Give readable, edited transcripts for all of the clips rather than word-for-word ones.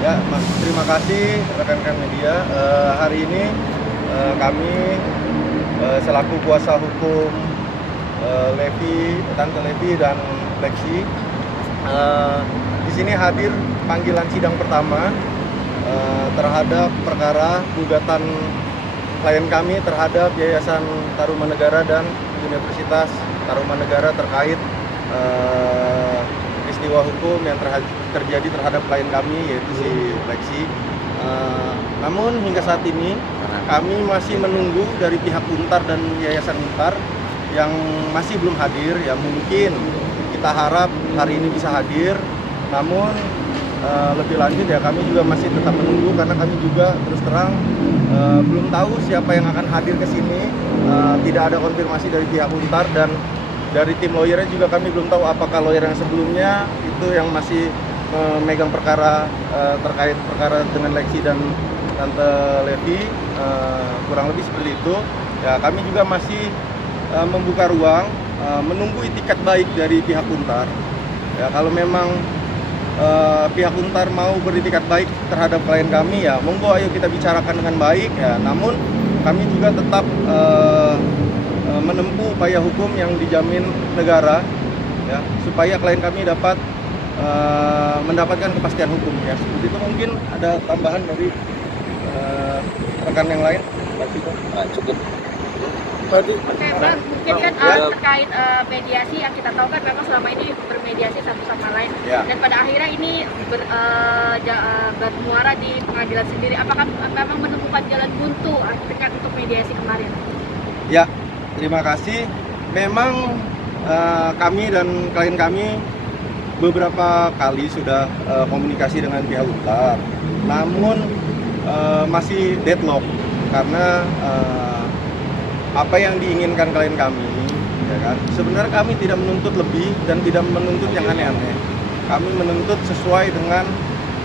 Ya, Mas, terima kasih rekan-rekan media. Hari ini kami selaku kuasa hukum Tante Levi dan Lexi di sini hadir panggilan sidang pertama terhadap perkara gugatan klien kami terhadap Yayasan Tarumanegara dan Universitas Tarumanegara terkait peristiwa hukum yang terjadi terhadap klien kami yaitu si Lexi. Namun hingga saat ini kami masih menunggu dari pihak Untar dan Yayasan Untar yang masih belum hadir. Ya mungkin kita harap hari ini bisa hadir. Namun lebih lanjut ya kami juga masih tetap menunggu karena kami juga terus terang belum tahu siapa yang akan hadir ke sini. Tidak ada konfirmasi dari pihak Untar dan dari tim lawyernya juga kami belum tahu apakah lawyer yang sebelumnya itu yang masih memegang perkara terkait perkara dengan Lexi dan Tante Levi, kurang lebih seperti itu. Ya kami juga masih membuka ruang menunggu itikat baik dari pihak Untar. Ya kalau memang pihak Untar mau beritikat baik terhadap klien kami ya monggo ayo kita bicarakan dengan baik ya. Namun kami juga tetap menempuh upaya hukum yang dijamin negara ya supaya klien kami dapat mendapatkan kepastian hukum ya. Seperti itu. Mungkin ada tambahan dari rekan yang lain. Cukup. Oke, Bang, mungkin kan terkait mediasi yang kita tahu kan memang selama ini bermediasi satu sama lain dan pada akhirnya ini bermuara di pengadilan sendiri. Apakah memang menemukan jalan buntu terkait untuk mediasi kemarin? Ya, terima kasih. Memang kami dan klien kami beberapa kali sudah komunikasi dengan pihak Untar, namun masih deadlock karena apa yang diinginkan klien kami, ya kan? Sebenarnya kami tidak menuntut lebih dan tidak menuntut yang aneh-aneh. Kami menuntut sesuai dengan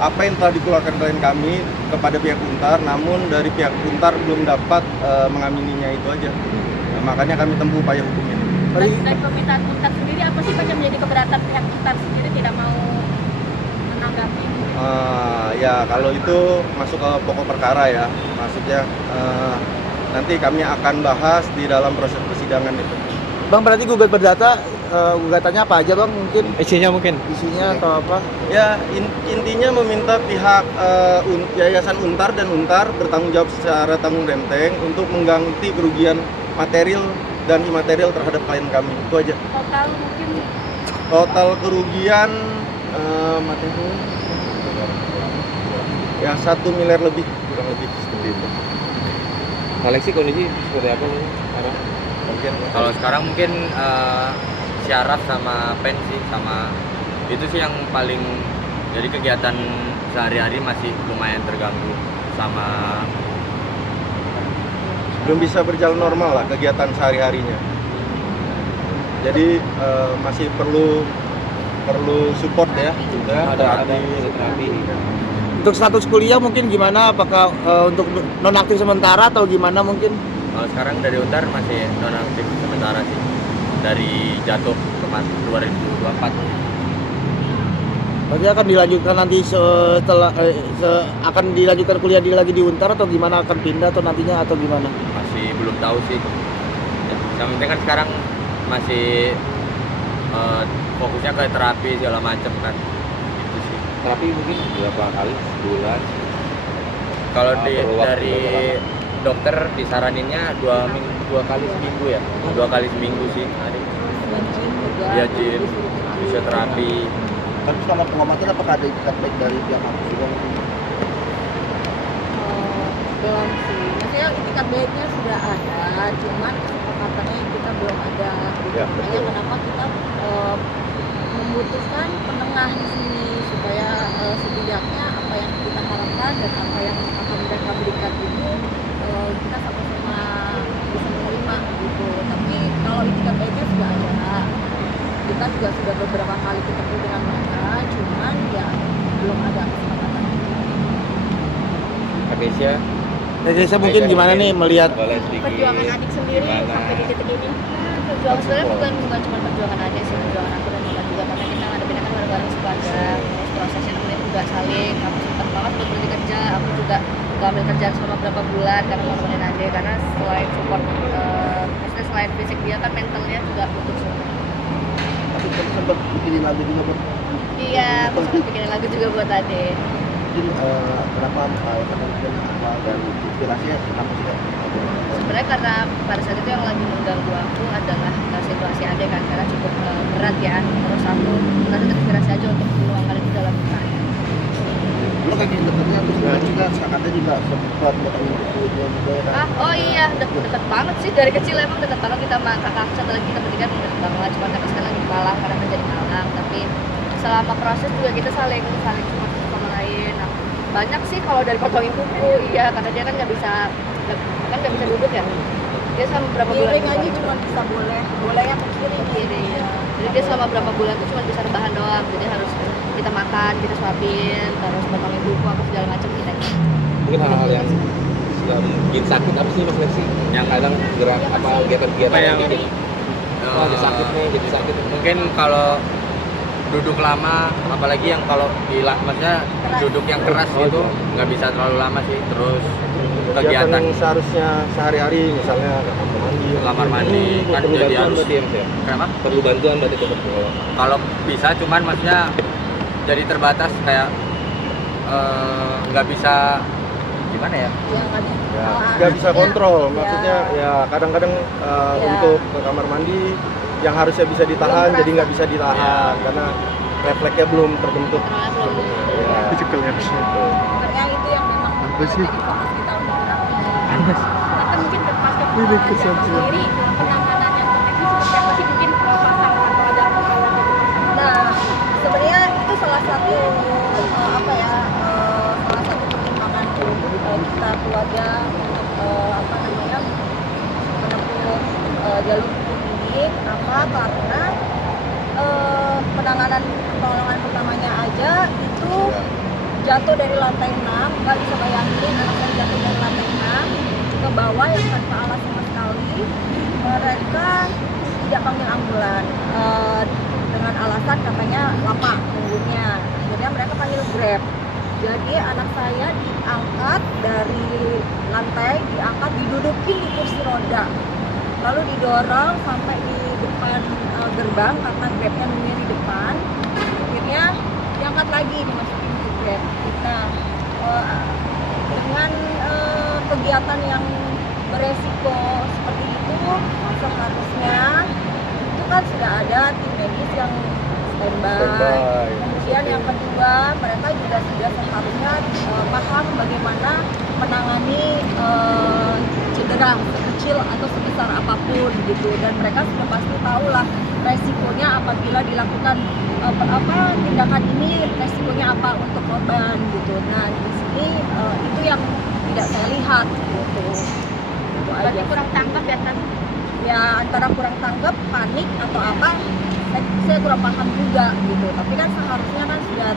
apa yang telah dikeluarkan klien kami kepada pihak Untar, namun dari pihak Untar belum dapat mengamininya itu aja. Nah, makanya kami tempuh upaya hukum ini. Dan permintaan Untar sendiri apa sih Pak yang menjadi keberatan pihak Untar sendiri tidak mau menanggapi? Ya kalau itu masuk ke pokok perkara ya, maksudnya nanti kami akan bahas di dalam proses persidangan itu. Bang, berarti gugat perdata gugatannya apa aja Bang? Mungkin Isinya atau apa? Ya intinya meminta pihak Yayasan Untar dan Untar bertanggung jawab secara tanggung renteng untuk mengganti kerugian material dan imaterial terhadap klien kami. Itu aja. Total mungkin Total kerugian material ya 1 miliar lebih, kurang lebih seperti itu. Koleksi kondisi seperti apa sekarang? Mungkin Kalau sekarang mungkin syaraf sama pen sih, sama itu sih yang paling, jadi kegiatan sehari-hari masih lumayan terganggu sama belum bisa berjalan normal lah kegiatan sehari-harinya. Jadi masih perlu support ya. Ada terapi. Untuk status kuliah mungkin gimana? Apakah untuk nonaktif sementara atau gimana mungkin? kalau sekarang dari Untar masih nonaktif sementara sih, dari jatuh kemarin 2024. Berarti akan dilanjutkan nanti setelah akan dilanjutkan kuliah lagi di Untar atau gimana, akan pindah atau nantinya atau gimana? Masih belum tahu sih ya, yang penting kan sekarang masih fokusnya ke terapi segala macam kan, itu sih. Terapi mungkin berapa kali? Sebulan? Kalau Perlu waktu dari berapa lama? dokter disaraninnya 2 kali seminggu ya, 2 kali seminggu sih hari. Ya gym, fisioterapi. Tapi selama pengobatan apakah ada itikat baik dari pihak kampus juga? belum sih. Maksudnya itikat baiknya sudah ada, cuman kesepakatannya kita belum ada. Ya, Makanya kenapa kita membutuhkan penengah di sini supaya setidaknya apa yang kita harapkan dan apa yang akan mereka berikan itu kita sama-sama bisa menerima gitu. Tapi kalau itikat baiknya sudah ada, kita juga sudah beberapa kali ketemu dengan mereka, cuman ya belum ada kesepakatan. Akesia Saya mungkin gimana nih melihat boleh sedikit Perjuangan adik sendiri gimana? sampai di titik ini. Perjuangan sebenarnya bukan cuma perjuangan adik sih, perjuangan aku dan Mulan juga, karena kita ngadepin kan bareng-bareng sekeluarga, terus prosesnya nemenin juga saling, aku sempet banget buat berhenti kerja, aku juga gak ambil kerjaan selama berapa bulan karena ngomongin Ade, karena selain support maksudnya selain fisik dia kan mentalnya juga butuh support. Tapi kan sempat bikin lagu juga buat Iya, aku sempet bikinin lagu juga buat Ade. mungkin kenapa karena mungkin awal dan inspirasinya kenapa sih Kak? Sebenarnya karena pada saat itu yang lagi mengganggu aku adalah situasi Ade kan, karena cukup berat ya. Terus aku merasa terinspirasi aja untuk menuangkan itu dalam karya. Lu kayak gini dekatnya terus juga kakaknya juga sempat ketemu bukunya juga ya kan? Oh iya, deket banget sih, dari kecil emang deket banget kita sama kakak. Setelah kita bertiga deket banget, cuma kakak sekarang lagi di Malang karena kerja di Malang. Tapi selama proses juga kita saling support satu sama lain. Nah, banyak sih kalau dari potongin kuku, iya, karena dia kan nggak bisa duduk ya. Dia selama berapa bulan Miring aja cuma bisa bolehnya ke kiri. kiri ya. Jadi dia selama berapa bulan tuh cuma bisa rebahan doang. Jadi harus kita makan, kita suapin, terus potongin kuku apa segala macam kita. Mungkin hal-hal yang sudah bikin sakit apa sih Mas Lexi? Yang kadang gerak apa kegiatan-kegiatan yang bikin lagi sakit nih, jadi sakit. Mungkin kalau duduk lama, apalagi yang kalau maksudnya duduk yang keras gitu nggak bisa terlalu lama sih. Terus Kegiatan kegiatan yang seharusnya sehari-hari, misalnya kamar mandi kan Perlu jadi bantuan harus berarti ya Mas ya? kenapa? Perlu bantuan berarti tetap Kalau bisa, cuman maksudnya jadi terbatas kayak nggak bisa gimana ya? Yang ada ya, nggak bisa kontrol, Ya. maksudnya ya kadang-kadang Ya. untuk ke kamar mandi yang harusnya bisa ditahan Belum jadi nggak bisa ditahan karena refleksnya belum terbentuk. Karena belum Ya. sebenarnya itu yang memang menjadi fokus kita untuk terapi. Atau mungkin termasuk sendiri penanganan yang kompleks seperti apa sih, mungkin pasang atau ada perawat gitu. Nah, sebenarnya itu salah satu salah satu pertimbangan kita keluarga menempuh jalur hukum ini. Kenapa? Karena penanganan pertolongan pertamanya aja itu jatuh dari lantai 6, nggak bisa bayangin anak saya jatuh dari lantai 6 ke bawah yang tanpa alas sama sekali. Mereka tidak panggil ambulan dengan alasan katanya lama nunggunya. Akhirnya mereka panggil Grab. Jadi anak saya diangkat dari lantai, didudukin di kursi roda, lalu didorong sampai di depan gerbang karena Grabnya nunggunya di depan. Akhirnya diangkat lagi, dimasukin ke Grab. Nah, dengan kegiatan yang beresiko seperti itu, seharusnya itu kan sudah ada tim medis yang standby. Kemudian yang kedua, mereka juga sudah seharusnya paham bagaimana menangani cedera sekecil atau sebesar apapun gitu, dan mereka sudah pasti tahu lah resikonya apabila dilakukan tindakan ini, resikonya apa untuk korban gitu. Nah di sini itu yang tidak saya lihat gitu. Itu Berarti aja. kurang tangkap ya kan? Ya antara kurang tanggap, panik atau apa, saya kurang paham juga gitu. Tapi kan seharusnya kan sudah,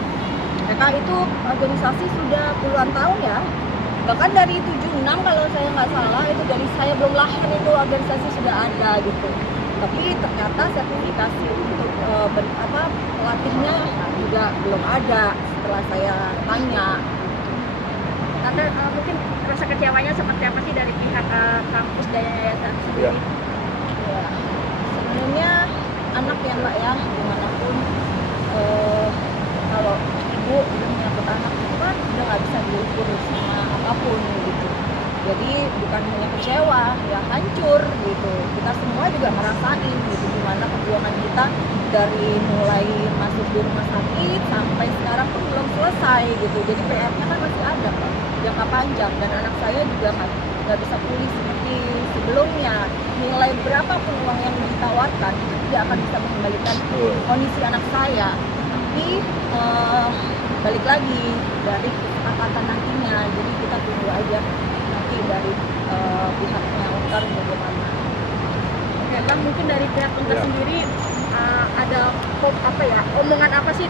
mereka itu organisasi sudah puluhan tahun ya, bahkan dari 76 kalau saya nggak salah, itu dari saya belum lahir itu organisasi sudah ada gitu. Tapi ternyata sertifikasi untuk pelatihnya juga belum ada setelah saya tanya. Tante, mungkin rasa kecewanya seperti apa sih dari pihak kampus dan yayasan sendiri? Ya, sebenarnya anak ya Mbak ya, dimanapun kalau ibu udah menyangkut anak itu kan udah nggak bisa diukur sama apapun gitu. Jadi bukan hanya kecewa, ya hancur gitu. Kita semua juga ngerasain gitu gimana perjuangan kita dari mulai masuk di rumah sakit sampai sekarang pun belum selesai gitu. Jadi PR-nya kan masih ada Pak, jangka panjang, dan anak saya juga nggak bisa pulih seperti sebelumnya. Nilai berapapun uang yang ditawarkan itu tidak akan bisa mengembalikan kondisi anak saya. Tapi balik lagi dari kesepakatan nantinya, jadi kita tunggu aja nanti dari pihaknya Untar bagaimana. Oke, Bang, mungkin dari pihak Untar sendiri ada omongan apa sih